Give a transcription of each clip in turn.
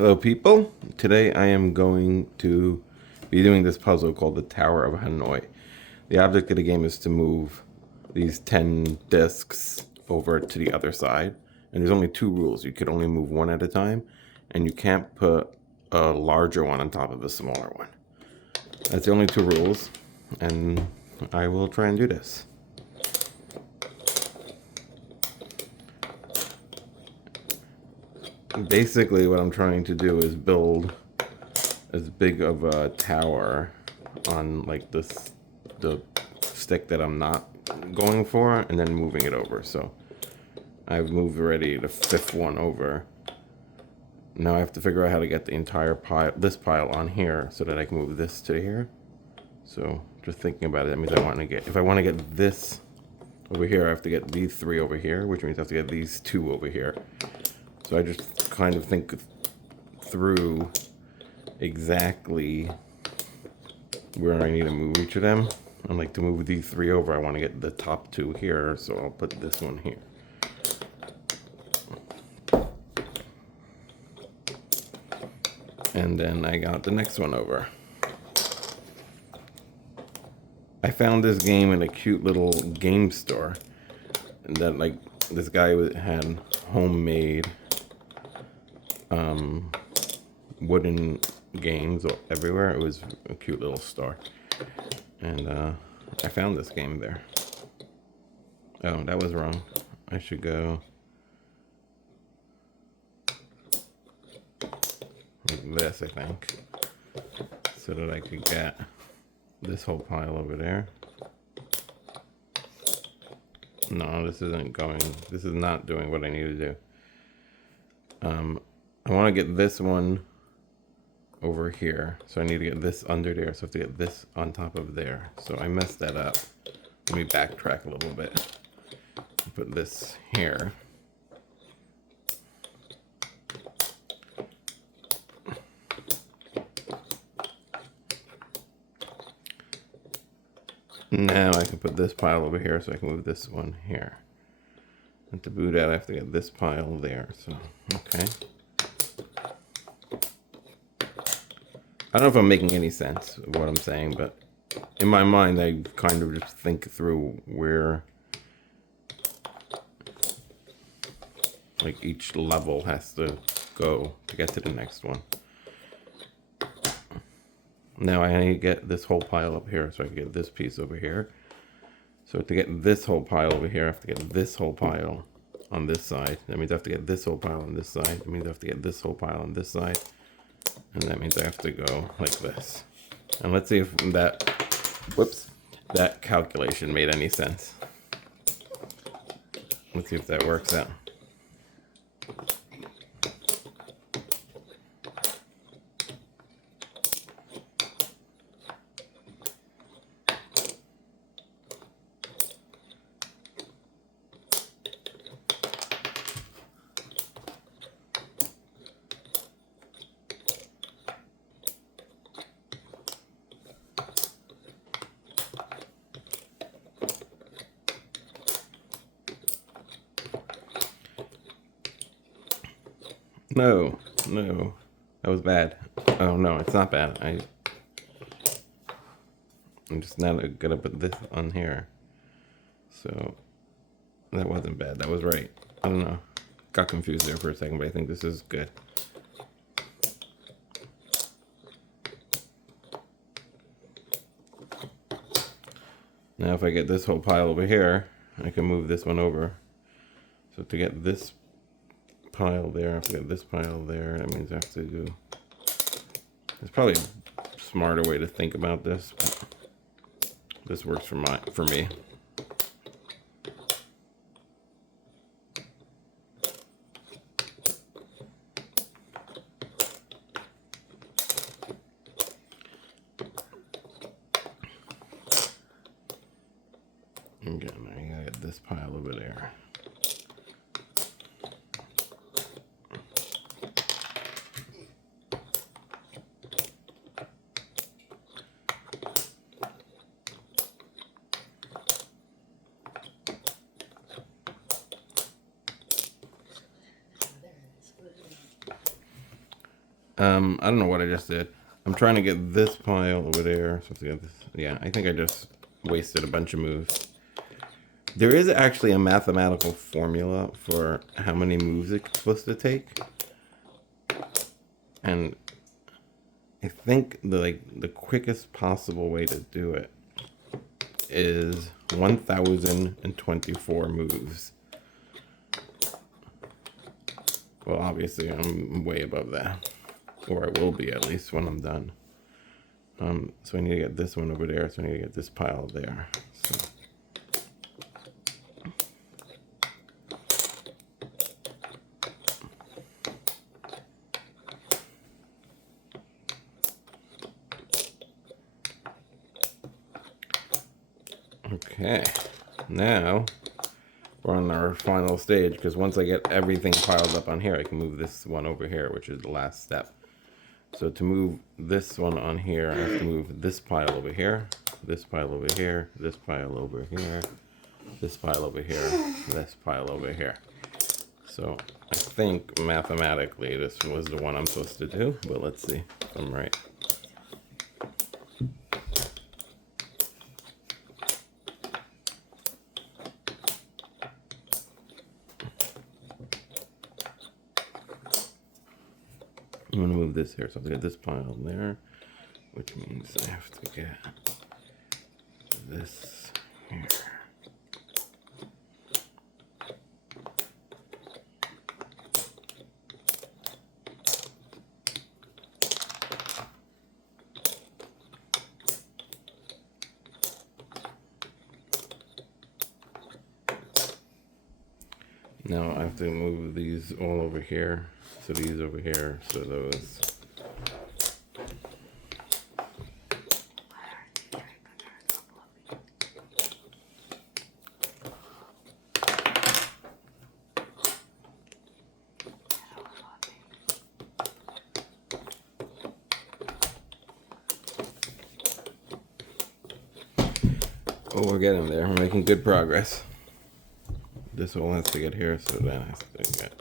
Hello, people. Today I am going to be doing this puzzle called the Tower of Hanoi. The object of the game is to move these 10 discs over to the other side. And there's only two rules. You could only move one at a time, and you can't put a larger one on top of a smaller one. That's the only two rules, and I will try and do this. Basically, what I'm trying to do is build as big of a tower on like the stick that I'm not going for, and then moving it over. So I've moved already the fifth one over. Now I have to figure out how to get the entire pile, this pile on here, so that I can move this to here. So just thinking about it, that means if I want to get this over here, I have to get these three over here, which means I have to get these two over here. So I just kind of think through exactly where I need to move each of them. And like to move these three over, I want to get the top two here, so I'll put this one here. And then I got the next one over. I found this game in a cute little game store that like this guy had homemade wooden games everywhere. It was a cute little store, and I found this game there. Oh, that was wrong. I should go like this, I think, so that I could get this whole pile over there. No, this isn't going. This is not doing what I need to do. I want to get this one over here, so I need to get this under there, so I have to get this on top of there. So I messed that up. Let me backtrack a little bit. Put this here. Now I can put this pile over here, so I can move this one here. And to boot out, I have to get this pile there. So, okay. I don't know if I'm making any sense of what I'm saying, but in my mind, I kind of just think through where like each level has to go to get to the next one. Now I need to get this whole pile up here, so I can get this piece over here. So to get this whole pile over here, I have to get this whole pile on this side. That means I have to get this whole pile on this side. That means I have to get this whole pile on this side. And that means I have to go like this. And let's see if that calculation made any sense. Let's see if that works out. No, that was bad. Oh no, it's not bad. I'm just now gonna put this on here. So that wasn't bad. That was right. I don't know. Got confused there for a second, but I think this is good. Now if I get this whole pile over here, I can move this one over. So to get this pile there, I have to get this pile there. That means I have to do... There's probably a smarter way to think about this, but this works for me. Again, I gotta get this pile over there. I don't know what I just did. I'm trying to get this pile over there. So to get this, yeah, I think I just wasted a bunch of moves. There is actually a mathematical formula for how many moves it's supposed to take. And I think the quickest possible way to do it is 1,024 moves. Well, obviously I'm way above that, or I will be at least when I'm done. So I need to get this one over there. So I need to get this pile there. So. Okay, now we're on our final stage, because once I get everything piled up on here, I can move this one over here, which is the last step. So to move this one on here, I have to move this pile over here, this pile over here, this pile over here, this pile over here, this pile over here. So I think mathematically this was the one I'm supposed to do, but let's see if I'm right. I'm going to move this here, so I have to get this pile there, which means I have to get this here. Now I have to move these all over here. So these over here, so those. Oh, we're getting there. We're making good progress. This all has to get here, so that has to get.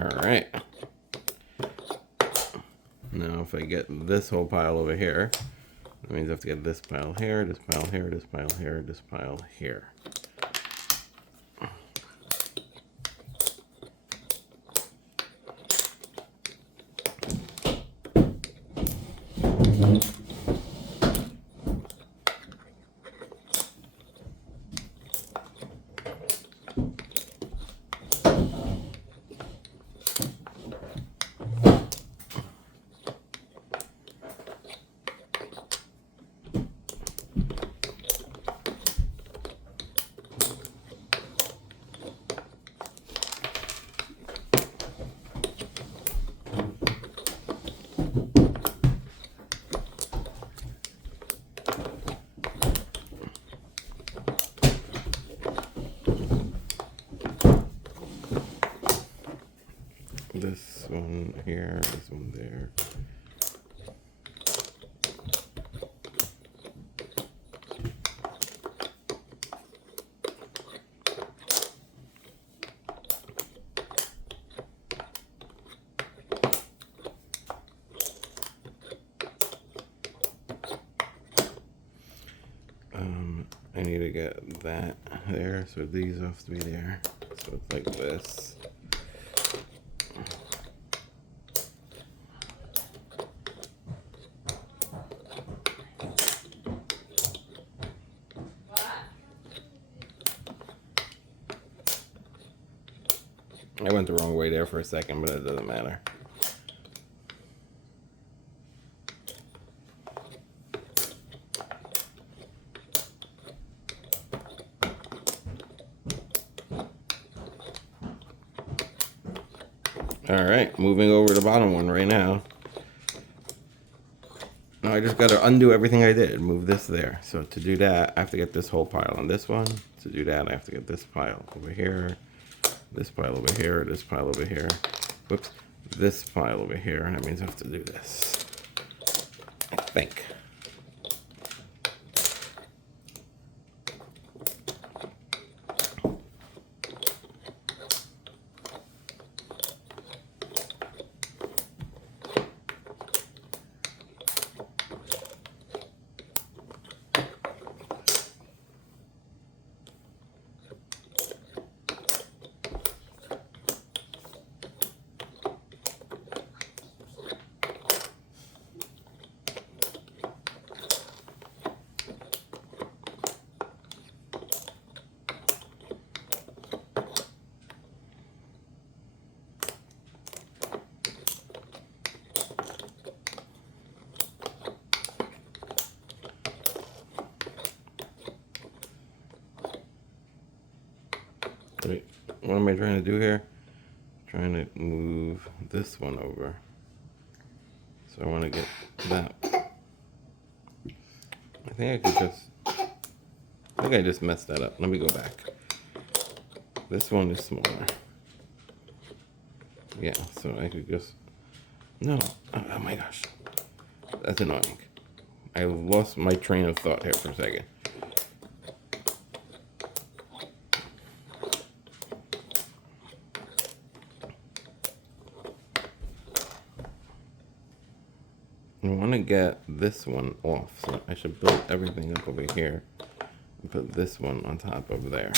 All right. Now if I get this whole pile over here, that means I have to get this pile here, this pile here, this pile here, this pile here. This one here, this one there. I need to get that there, so these have to be there. So it's like this. I went the wrong way there for a second, but it doesn't matter. All right, moving over to the bottom one right now. Now I just got to undo everything I did, move this there. So to do that, I have to get this whole pile on this one. To do that, I have to get this pile over here, this pile over here, this pile over here, whoops, this pile over here, and that means I have to do this, I think. Wait, what am I trying to do here? Trying to move this one over. So I want to get that. I think I just messed that up. Let me go back. This one is smaller. Yeah, so I could just, no, oh my gosh. That's annoying. I lost my train of thought here for a second. I want to get this one off, so I should build everything up over here and put this one on top over there.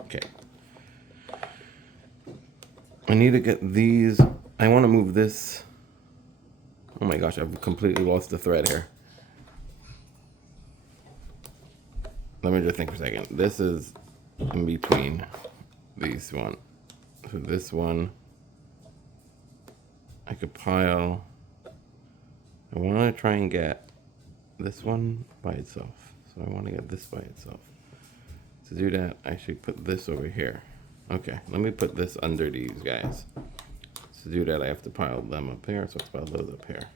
Okay. I need to get these. I want to move this. Oh my gosh, I've completely lost the thread here. Let me just think for a second. This is in between these one. So this one, I could pile. I want to try and get this one by itself. So I want to get this by itself. To do that, I should put this over here. Okay, let me put this under these guys. To do that, I have to pile them up here. So let's pile those up here.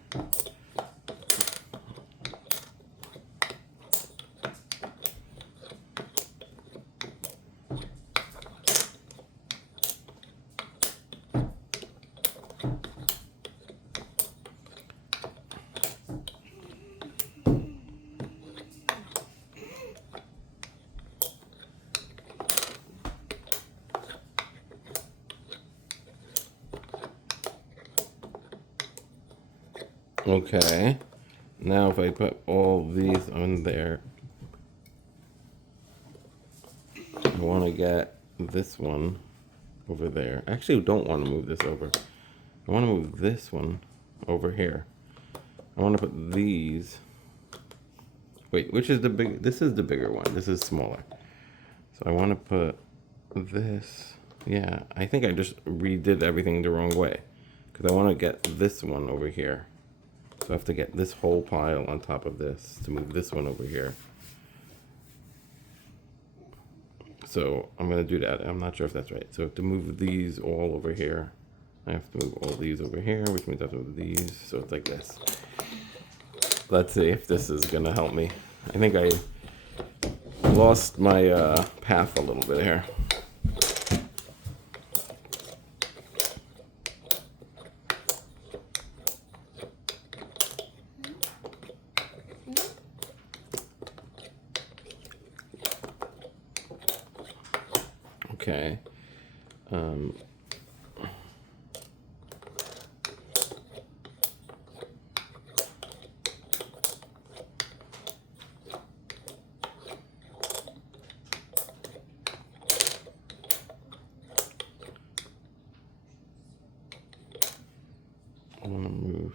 Okay, now if I put all these on there, I want to get this one over there. I actually don't want to move this over. I want to move this one over here. I want to put these. Wait, which is the big? This is the bigger one. This is smaller. So I want to put this. Yeah, I think I just redid everything the wrong way because I want to get this one over here. So I have to get this whole pile on top of this to move this one over here. So I'm going to do that. I'm not sure if that's right. So to move these all over here, I have to move all these over here, which means I have to move these. So it's like this. Let's see if this is going to help me. I think I lost my path a little bit here. Okay. I want to move.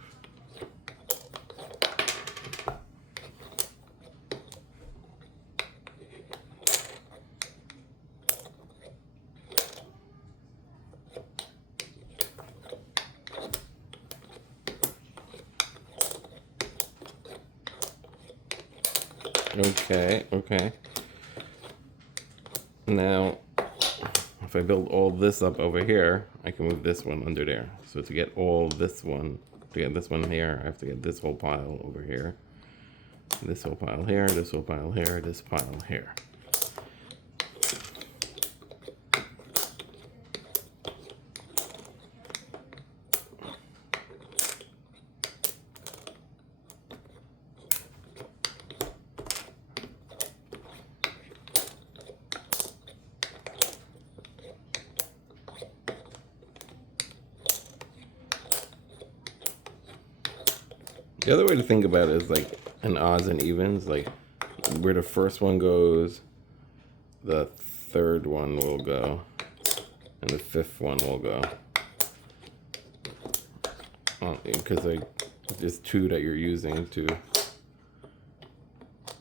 Okay. Now, if I build all this up over here, I can move this one under there. So to get all this one, to get this one here, I have to get this whole pile over here. This whole pile here, this whole pile here, this pile here. The other way to think about it is like an odds and evens, like where the first one goes, the third one will go, and the fifth one will go. Because like there's two that you're using to,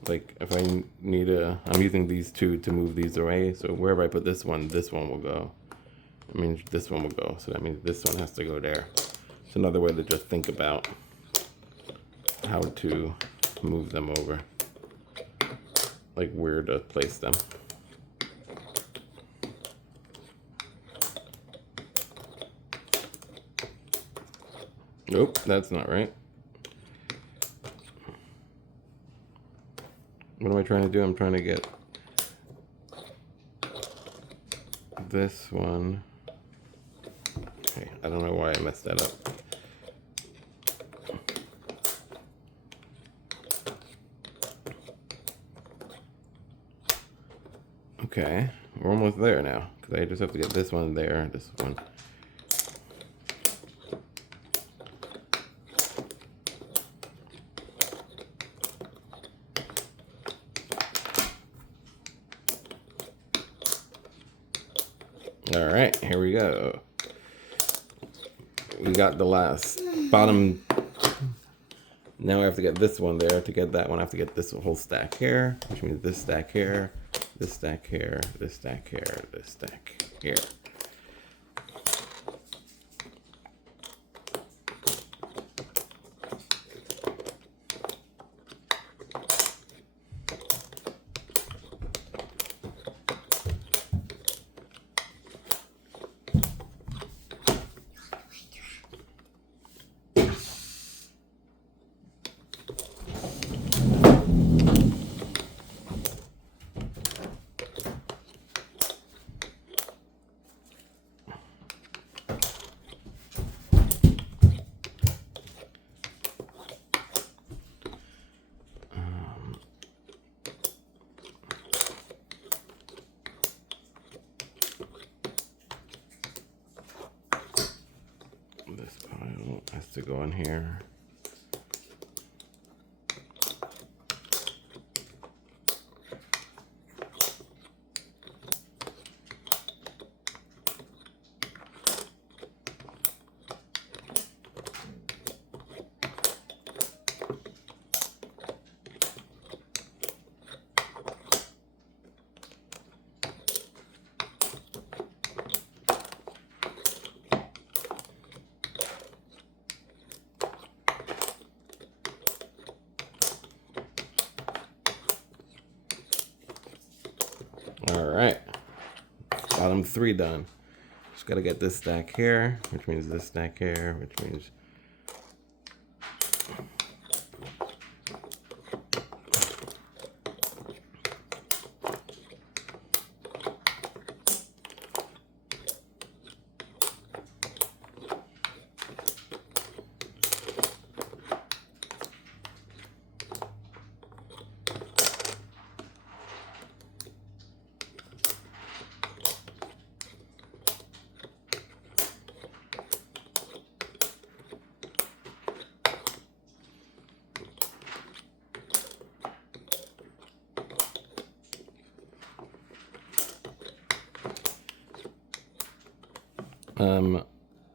like if I need I'm using these two to move these away, so wherever I put this one will go. I mean this one will go, so that means this one has to go there. It's another way to just think about how to move them over, like where to place them. Nope, that's not right. What am I trying to do? I'm trying to get this one. Okay, I don't know why I messed that up. Okay, we're almost there now, because I just have to get this one there, this one. All right, here we go. We got the last bottom. Now I have to get this one there. To get that one, I have to get this whole stack here, which means this stack here, this stack here, this stack here, this stack here. This pile has to go in here. All right, bottom three done. Just gotta get this stack here, which means this stack here, which means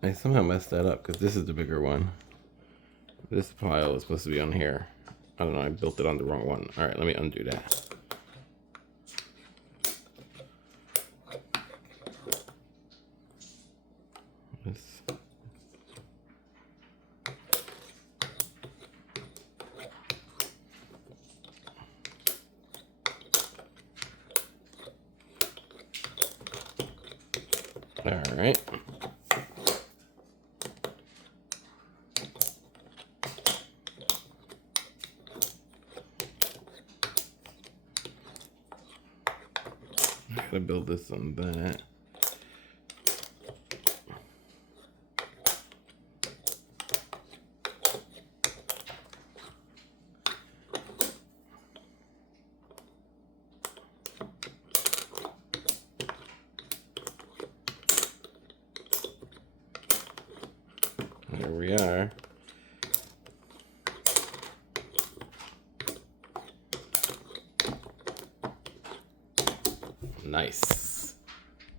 I somehow messed that up because this is the bigger one. This pile is supposed to be on here. I don't know, I built it on the wrong one. All right, let me undo that. All right. Gotta build this on that. There we are. Nice.